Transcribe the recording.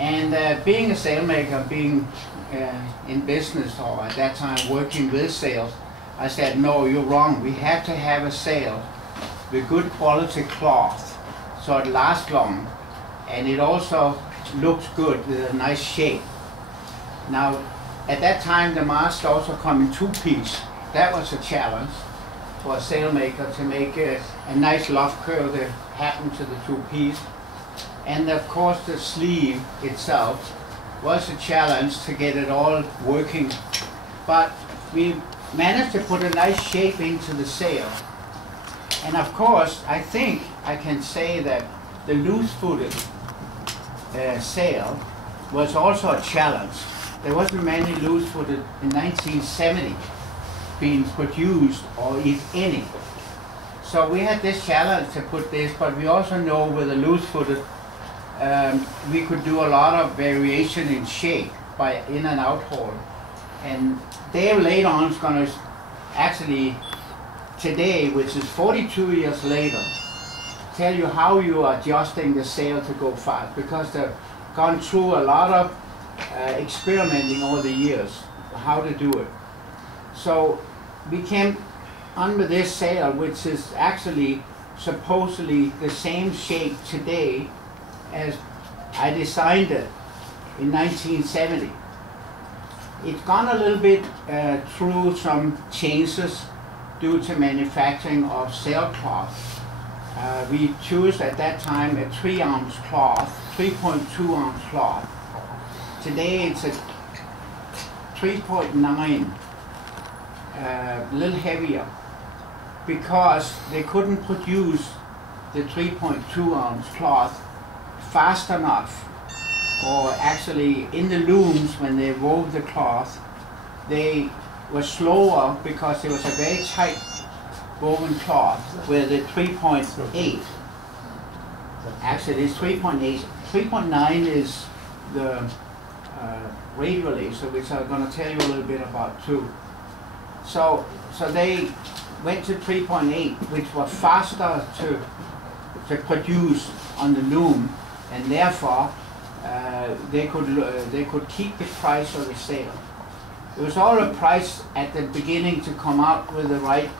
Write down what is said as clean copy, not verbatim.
And being a sailmaker, being in business, or at that time working with sails, I said, no, you're wrong. We have to have a sail with good quality cloth so it lasts long, and it also looks good with a nice shape. Now, at that time, the mast also come in two-piece. That was a challenge for a sailmaker to make a nice loft curve that happened to the two-piece. And of course, the sleeve itself was a challenge to get it all working. But we managed to put a nice shape into the sail. And of course, I think I can say that the loose-footed sail was also a challenge. There wasn't many loose-footed in 1970 being produced, or if any. So we had this challenge to put this, but we also know with the loose-footed we could do a lot of variation in shape by in and out haul. And Dave later on is going to actually today, which is 42 years later, tell you how you are adjusting the sail to go fast, because they've gone through a lot of experimenting over the years how to do it. So we came under this sail, which is actually supposedly the same shape today as I designed it in 1970. It's gone a little bit through some changes due to manufacturing of sailcloth. We chose at that time a 3-ounce cloth, 3.2-ounce cloth. Today it's a 3.9, a little heavier, because they couldn't produce the 3.2-ounce cloth fast enough, or actually in the looms when they wove the cloth, they were slower because it was a very tight woven cloth, where the 3.8, actually it's 3.8, 3.9 is the radial laser, which I'm going to tell you a little bit about too. So they went to 3.8, which was faster to produce on the loom, and therefore they could keep the price of the sail. It was all a price at the beginning to come out with the right